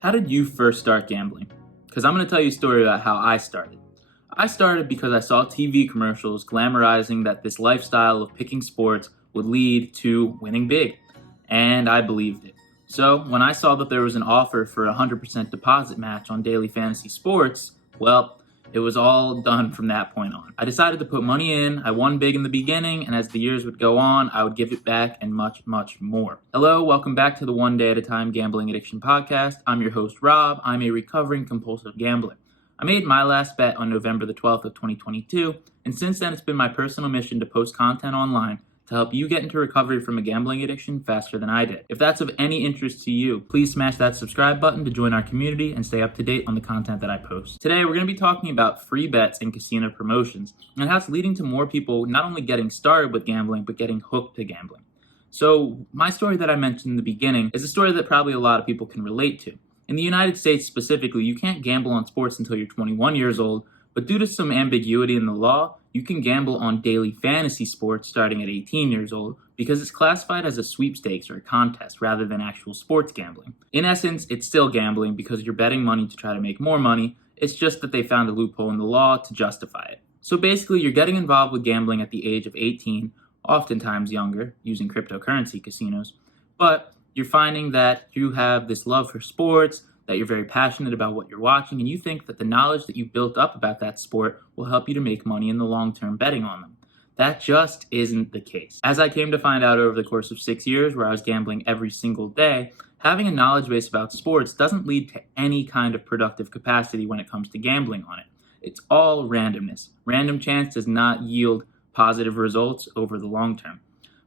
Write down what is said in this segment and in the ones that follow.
How did you first start gambling? Because I'm going to tell you a story about how I started. I started because I saw TV commercials glamorizing that this lifestyle of picking sports would lead to winning big, and I believed it. So when I saw that there was an offer for a 100% deposit match on daily fantasy sports, well, it was all done from that point on. I decided to put money in, I won big in the beginning, and as the years would go on, I would give it back and much, much more. Hello, welcome back to the One Day at a Time Gambling Addiction Podcast. I'm your host, Rob. I'm a recovering compulsive gambler. I made my last bet on November the 12th of 2022, and since then it's been my personal mission to post content online to help you get into recovery from a gambling addiction faster than I did. If that's of any interest to you, please smash that subscribe button to join our community and stay up to date on the content that I post. Today, we're going to be talking about free bets and casino promotions and how it's leading to more people not only getting started with gambling, but getting hooked to gambling. So my story that I mentioned in the beginning is a story that probably a lot of people can relate to. In the United States specifically, you can't gamble on sports until you're 21 years old, but due to some ambiguity in the law, you can gamble on daily fantasy sports starting at 18 years old because it's classified as a sweepstakes or a contest rather than actual sports gambling. In essence, it's still gambling because you're betting money to try to make more money. It's just that they found a loophole in the law to justify it. So basically, you're getting involved with gambling at the age of 18, oftentimes younger, using cryptocurrency casinos, but you're finding that you have this love for sports, that you're very passionate about what you're watching, and you think that the knowledge that you've built up about that sport will help you to make money in the long term betting on them. That just isn't the case. As I came to find out over the course of 6 years, where I was gambling every single day, having a knowledge base about sports doesn't lead to any kind of productive capacity when it comes to gambling on it. It's all randomness. Random chance does not yield positive results over the long term.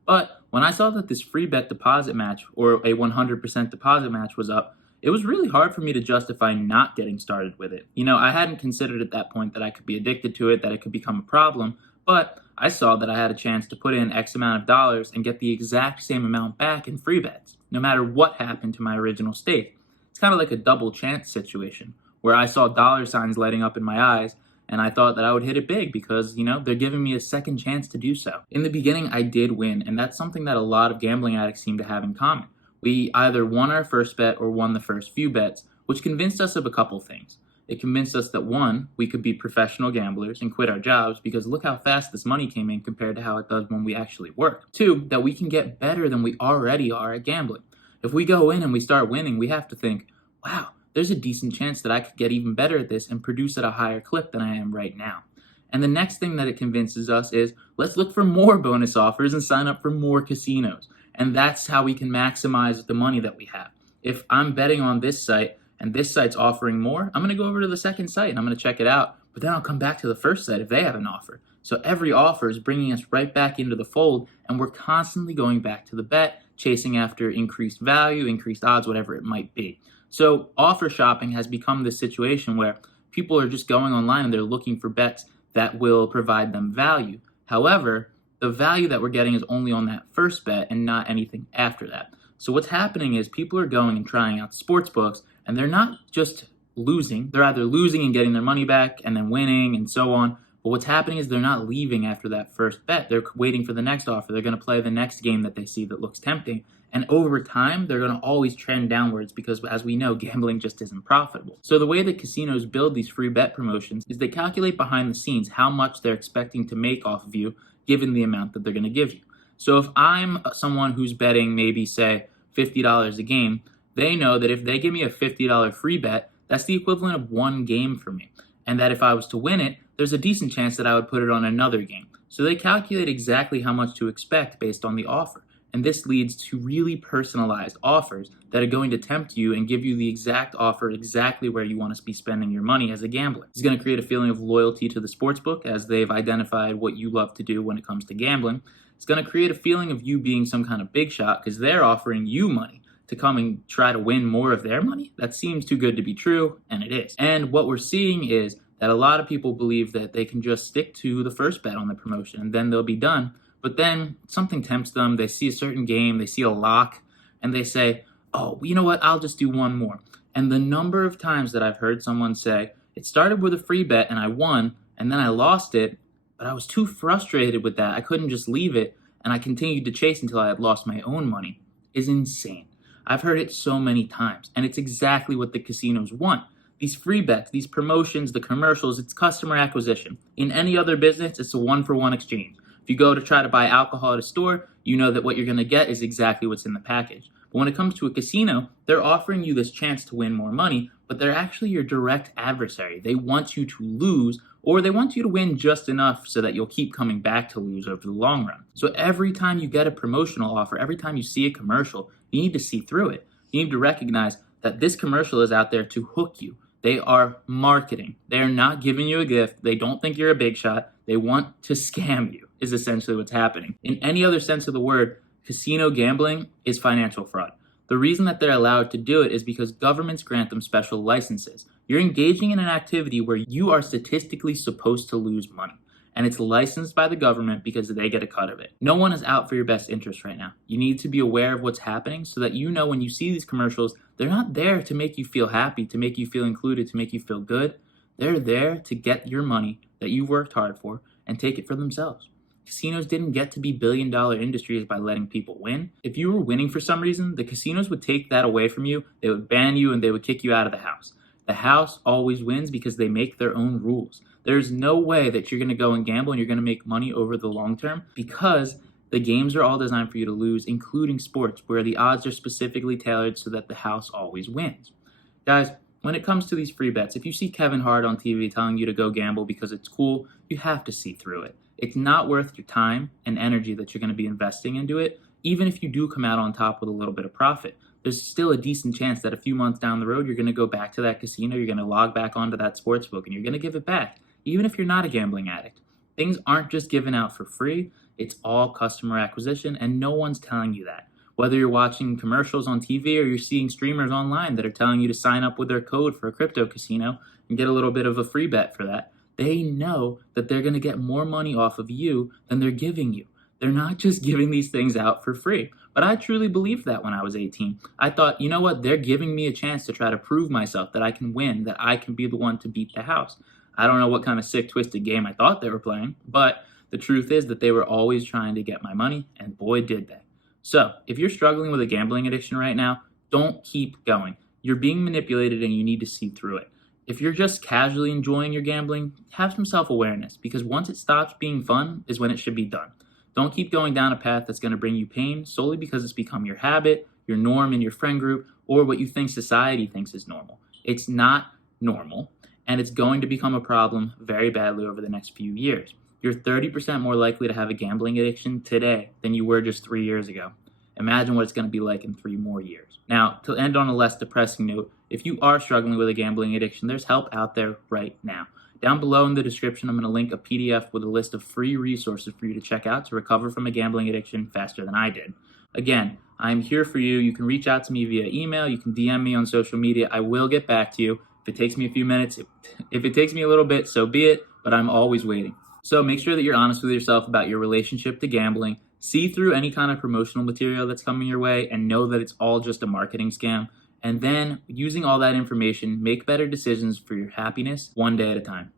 But when I saw that this free bet deposit match, or a 100% deposit match, was up, it was really hard for me to justify not getting started with it. I hadn't considered at that point that I could be addicted to it, that it could become a problem, but I saw that I had a chance to put in X amount of dollars and get the exact same amount back in free bets, no matter what happened to my original stake. It's kind of like a double chance situation, where I saw dollar signs lighting up in my eyes, and I thought that I would hit it big because, they're giving me a second chance to do so. In the beginning, I did win, and that's something that a lot of gambling addicts seem to have in common. We either won our first bet or won the first few bets, which convinced us of a couple things. It convinced us that 1, we could be professional gamblers and quit our jobs because look how fast this money came in compared to how it does when we actually work. 2, that we can get better than we already are at gambling. If we go in and we start winning, we have to think, wow, there's a decent chance that I could get even better at this and produce at a higher clip than I am right now. And the next thing that it convinces us is, let's look for more bonus offers and sign up for more casinos. And that's how we can maximize the money that we have. If I'm betting on this site and this site's offering more, I'm going to go over to the second site and I'm going to check it out. But then I'll come back to the first site if they have an offer. So every offer is bringing us right back into the fold, and we're constantly going back to the bet, chasing after increased value, increased odds, whatever it might be. So offer shopping has become this situation where people are just going online and they're looking for bets that will provide them value. However, the value that we're getting is only on that first bet and not anything after that. So what's happening is people are going and trying out sports books, and they're not just losing. They're either losing and getting their money back and then winning and so on. But what's happening is they're not leaving after that first bet. They're waiting for the next offer. They're going to play the next game that they see that looks tempting. And over time, they're going to always trend downwards because, as we know, gambling just isn't profitable. So the way that casinos build these free bet promotions is they calculate behind the scenes how much they're expecting to make off of you given the amount that they're going to give you. So if I'm someone who's betting maybe, say, $50 a game, they know that if they give me a $50 free bet, that's the equivalent of one game for me. And that if I was to win it, there's a decent chance that I would put it on another game. So they calculate exactly how much to expect based on the offer. And this leads to really personalized offers that are going to tempt you and give you the exact offer exactly where you want to be spending your money as a gambler. It's going to create a feeling of loyalty to the sportsbook as they've identified what you love to do when it comes to gambling. It's going to create a feeling of you being some kind of big shot because they're offering you money to come and try to win more of their money. That seems too good to be true, and it is. And what we're seeing is that a lot of people believe that they can just stick to the first bet on the promotion and then they'll be done. But then something tempts them, they see a certain game, they see a lock, and they say, oh, you know what, I'll just do one more. And the number of times that I've heard someone say, it started with a free bet and I won, and then I lost it, but I was too frustrated with that, I couldn't just leave it, and I continued to chase until I had lost my own money, is insane. I've heard it so many times, and it's exactly what the casinos want. These free bets, these promotions, the commercials, it's customer acquisition. In any other business, it's a one-for-one exchange. If you go to try to buy alcohol at a store, you know that what you're going to get is exactly what's in the package. But when it comes to a casino, they're offering you this chance to win more money, but they're actually your direct adversary. They want you to lose, or they want you to win just enough so that you'll keep coming back to lose over the long run. So every time you get a promotional offer, every time you see a commercial, you need to see through it. You need to recognize that this commercial is out there to hook you. They are marketing. They are not giving you a gift. They don't think you're a big shot. They want to scam you, is essentially what's happening. In any other sense of the word, casino gambling is financial fraud. The reason that they're allowed to do it is because governments grant them special licenses. You're engaging in an activity where you are statistically supposed to lose money, and it's licensed by the government because they get a cut of it. No one is out for your best interest right now. You need to be aware of what's happening so that you know when you see these commercials, they're not there to make you feel happy, to make you feel included, to make you feel good. They're there to get your money that you worked hard for and take it for themselves. Casinos didn't get to be billion-dollar industries by letting people win. If you were winning for some reason, the casinos would take that away from you, they would ban you, and they would kick you out of the house. The house always wins because they make their own rules. There's no way that you're going to go and gamble and you're going to make money over the long term because the games are all designed for you to lose, including sports, where the odds are specifically tailored so that the house always wins. Guys, when it comes to these free bets, if you see Kevin Hart on TV telling you to go gamble because it's cool, you have to see through it. It's not worth your time and energy that you're going to be investing into it, even if you do come out on top with a little bit of profit. There's still a decent chance that a few months down the road, you're going to go back to that casino, you're going to log back onto that sportsbook, and you're going to give it back, even if you're not a gambling addict. Things aren't just given out for free. It's all customer acquisition, and no one's telling you that. Whether you're watching commercials on TV or you're seeing streamers online that are telling you to sign up with their code for a crypto casino and get a little bit of a free bet for that, they know that they're going to get more money off of you than they're giving you. They're not just giving these things out for free. But I truly believed that when I was 18. I thought, you know what? They're giving me a chance to try to prove myself that I can win, that I can be the one to beat the house. I don't know what kind of sick, twisted game I thought they were playing, but the truth is that they were always trying to get my money, and boy, did they. So, if you're struggling with a gambling addiction right now, don't keep going. You're being manipulated and you need to see through it. If you're just casually enjoying your gambling, have some self-awareness, because once it stops being fun is when it should be done. Don't keep going down a path that's going to bring you pain solely because it's become your habit, your norm in your friend group, or what you think society thinks is normal. It's not normal, and it's going to become a problem very badly over the next few years. You're 30% more likely to have a gambling addiction today than you were just 3 years ago. Imagine what it's going to be like in 3 more years. Now, to end on a less depressing note, if you are struggling with a gambling addiction, there's help out there right now. Down below in the description, I'm going to link a PDF with a list of free resources for you to check out to recover from a gambling addiction faster than I did. Again, I'm here for you. You can reach out to me via email. You can DM me on social media. I will get back to you. If it takes me a few minutes, if it takes me a little bit, so be it, but I'm always waiting. So make sure that you're honest with yourself about your relationship to gambling. See through any kind of promotional material that's coming your way and know that it's all just a marketing scam. And then, using all that information, make better decisions for your happiness one day at a time.